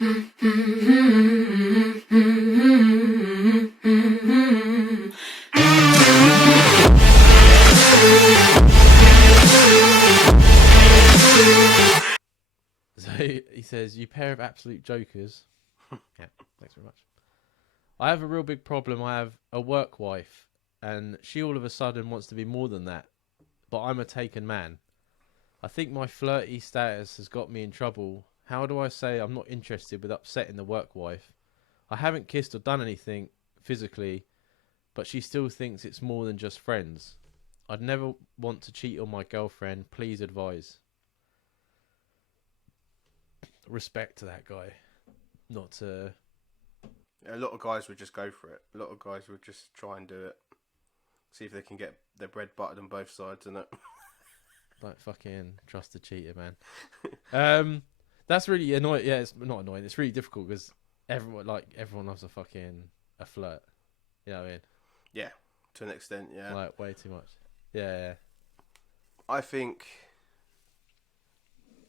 So he says, "You pair of absolute jokers." Yeah, thanks very much. I have a real big problem. I have a work wife, and she all of a sudden wants to be more than that. But I'm a taken man. I think my flirty status has got me in trouble. How do I say I'm not interested with upsetting the work wife? I haven't kissed or done anything physically, but she still thinks it's more than just friends. I'd never want to cheat on my girlfriend. Please advise. Respect to that guy. Not to... A lot of guys would just go for it. A lot of guys would just try and do it. See if they can get their bread buttered on both sides, innit? Like fucking trust the cheater, man. That's really annoying. Yeah, it's not annoying. It's really difficult because everyone loves a flirt. You know what I mean? Yeah, to an extent, yeah. Like way too much. Yeah. I think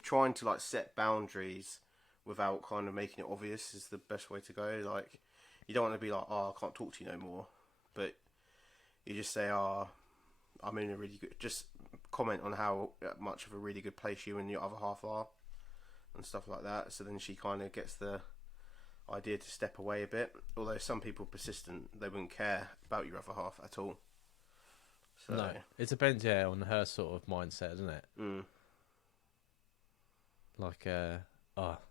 trying to like set boundaries without kind of making it obvious is the best way to go. Like, you don't want to be like, "Oh, I can't talk to you no more," but you just say, "Oh, I'm in a really good." Just comment on how much of a really good place you and your other half are, and stuff like that. So then she kind of gets the idea to step away a bit. Although some people are persistent, they wouldn't care about your other half at all. So, no, it depends, yeah, on her sort of mindset, doesn't it? Mm. Like,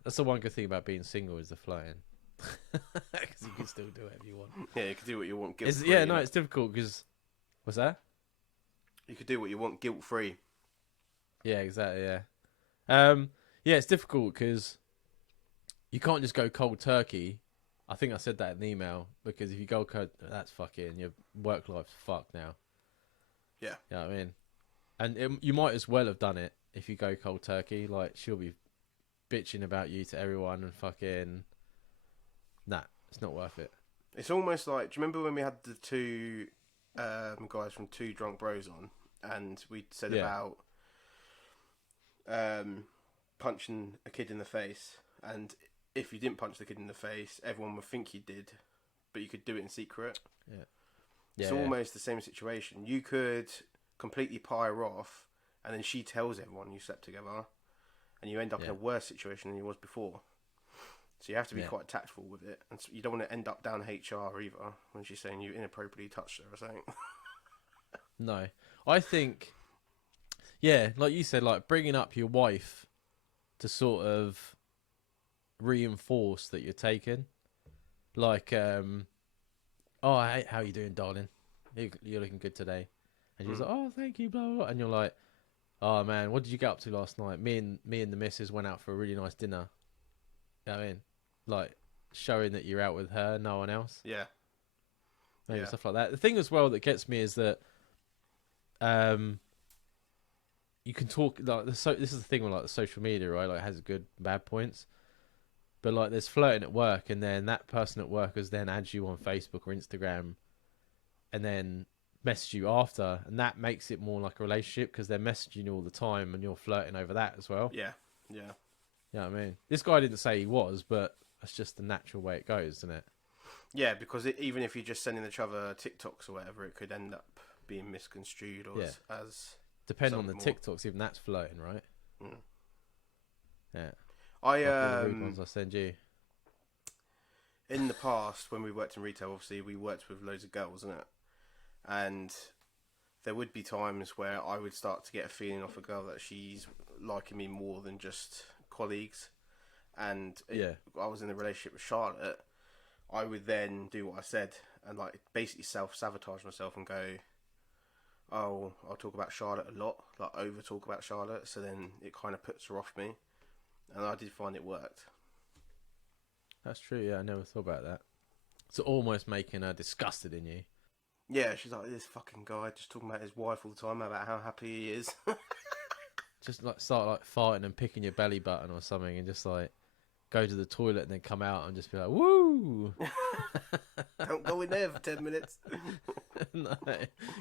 that's the one good thing about being single is the flirting, because you can still do whatever you want. Yeah, you can do what you want. It's difficult because what's that? You could do what you want guilt free. Yeah, exactly. Yeah, yeah, it's difficult because you can't just go cold turkey. I think I said that in the email, because if you go cold, that's fucking your work life's fucked now. Yeah, you know what I mean. And you might as well have done it if you go cold turkey. Like, she'll be bitching about you to everyone and fucking... Nah, it's not worth it. It's almost like... Do you remember when we had the two guys from Two Drunk Bros on, and we said about punching a kid in the face, and if you didn't punch the kid in the face, everyone would think you did, but you could do it in secret. Yeah. It's almost the same situation. You could completely pie her off, and then she tells everyone you slept together, and you end up in a worse situation than you was before. So you have to be quite tactful with it, and you don't want to end up down HR either when she's saying you inappropriately touched her or something. No, I think, like you said, like bringing up your wife to sort of reinforce that you're taken. Like, "Oh, hey, how you doing, darling? You're looking good today." And she's like, "Oh, thank you, blah, blah, blah." And you're like, "Oh man, what did you get up to last night?" Me and the missus went out for a really nice dinner. You know what I mean? Like, showing that you're out with her, no one else. Yeah. Maybe stuff like that. The thing as well that gets me is that you can talk, like, this is the thing with like the social media, right? Like, it has good and bad points. But like, there's flirting at work, and then that person at work has then adds you on Facebook or Instagram, and then message you after, and that makes it more like a relationship because they're messaging you all the time, and you're flirting over that as well. Yeah. You know what I mean? This guy didn't say he was, but that's just the natural way it goes, isn't it? Yeah, because even if you're just sending each other TikToks or whatever, it could end up being misconstrued or as depending on the more. TikToks, even that's flirting, right? Mm. Yeah. The ones I send you. In the past, when we worked in retail, obviously we worked with loads of girls, isn't it? And there would be times where I would start to get a feeling off a girl that she's liking me more than just colleagues. And I was in a relationship with Charlotte. I would then do what I said and like basically self-sabotage myself and go, "Oh, I'll talk about Charlotte a lot, like over talk about Charlotte." So then it kind of puts her off me. And I did find it worked. That's true, yeah. I never thought about that. It's almost making her disgusted in you. Yeah, she's like, "This fucking guy just talking about his wife all the time, about how happy he is." Just like start like farting and picking your belly button or something, and just like go to the toilet and then come out and just be like, "Woo!" Don't go in there for 10 minutes. No,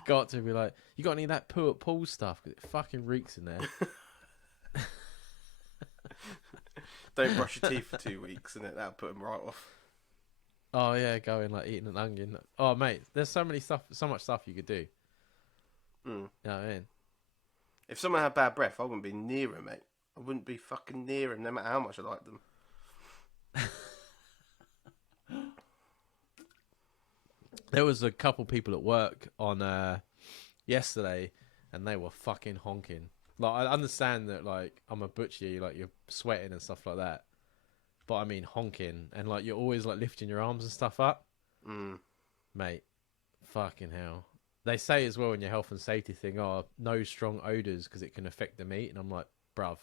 go up to her and be like, "You got any of that poo at pool stuff? Because it fucking reeks in there." Don't brush your teeth for 2 weeks, and that'll put them right off. Oh yeah, going like eating an onion. Oh mate, there's so much stuff you could do. Mm. You know what I mean? If someone had bad breath, I wouldn't be near him, mate. I wouldn't be fucking near him, no matter how much I like them. There was a couple people at work on yesterday, and they were fucking honking. Like, I understand that, like, I'm a butcher, like, you're sweating and stuff like that. But I mean honking, and like you're always like lifting your arms and stuff up. Mate, fucking hell. They say as well in your health and safety thing, oh, no strong odours because it can affect the meat. And I'm like, bruv.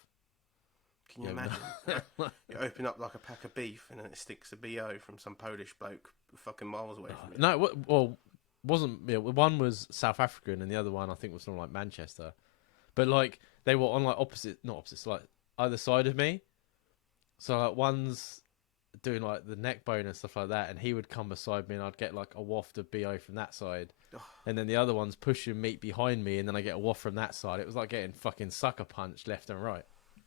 Can you imagine? You open up like a pack of beef and then it sticks a BO from some Polish bloke fucking miles away from you. No, well, wasn't. You know, one was South African and the other one I think was from like Manchester. But like they were on like not opposites, like either side of me. So like one's doing like the neck bone and stuff like that, and he would come beside me, and I'd get like a waft of BO from that side, and then the other one's pushing meat behind me, and then I get a waft from that side. It was like getting fucking sucker punched left and right.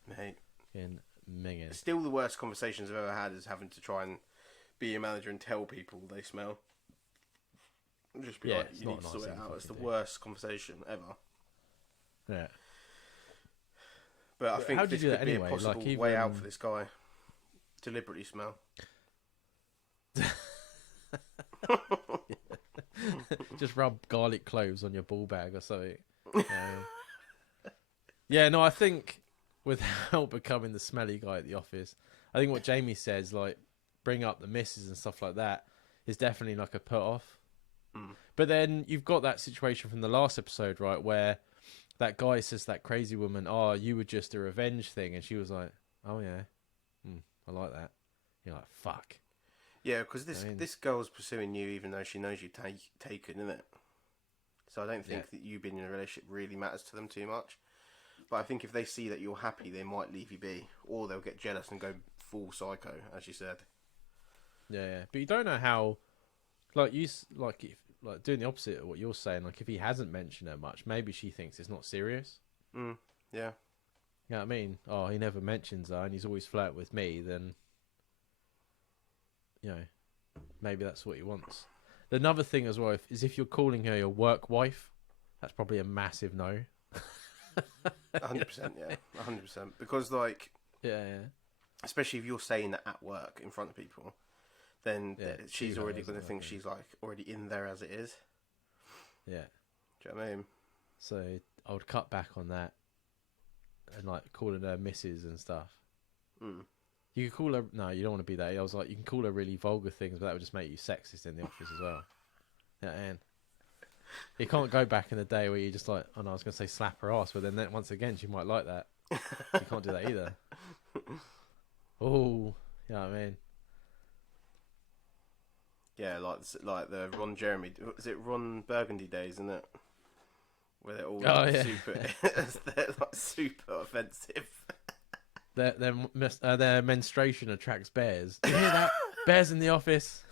Mate, in minging. Still, the worst conversations I've ever had is having to try and be a manager and tell people they smell. Just be like, you need to sort it out. It's the worst conversation ever. Yeah. But I think this could be a possible way out for this guy. Deliberately smell. Just rub garlic cloves on your ball bag or something. Yeah, no, I think without becoming the smelly guy at the office, I think what Jamie says, like, bring up the misses and stuff like that, is definitely like a put off. But then you've got that situation from the last episode, right, where that guy says to that crazy woman, oh, you were just a revenge thing. And she was like, oh, yeah, I like that. You're like, fuck. Yeah, because this girl's pursuing you even though she knows you've taken, isn't it? So I don't think that you being in a relationship really matters to them too much. But I think if they see that you're happy, they might leave you be. Or they'll get jealous and go full psycho, as you said. Yeah. But you don't know how, like, if doing the opposite of what you're saying, like, if he hasn't mentioned her much, maybe she thinks it's not serious. Yeah. You know what I mean? Oh, he never mentions her and he's always flirting with me, then, you know, maybe that's what he wants. Another thing as well is if you're calling her your work wife, that's probably a massive no. 100%, yeah. 100%. Because, like, yeah. especially if you're saying that at work in front of people, then she's already going to think she's, like, already in there as it is. Yeah. Do you know what I mean? So I would cut back on that and, like, calling her missus and stuff. You could call her... No, you don't want to be that. I was like, you can call her really vulgar things, but that would just make you sexist in the office as well. Yeah, and you can't go back in the day where you just like, oh no, I was going to say slap her ass, but then once again, she might like that. You can't do that either. Oh, you know what I mean? Yeah, like the Ron Jeremy... Is it Ron Burgundy days, isn't it? Where they're all they're like super offensive. Their menstruation attracts bears. Do you hear that? Bears in the office.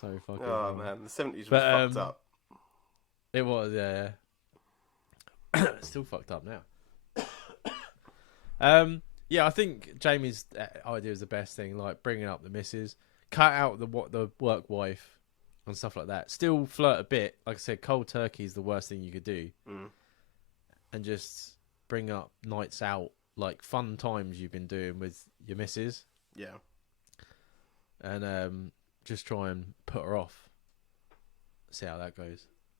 So fucking. Oh man, the 70s was fucked up. It was, yeah. Still fucked up now. Yeah, I think Jamie's idea is the best thing. Like bringing up the missus, cut out the work wife and stuff like that. Still flirt a bit. Like I said, cold turkey is the worst thing you could do. And just bring up nights out, like fun times you've been doing with your missus. Yeah. And just try and put her off. See how that goes.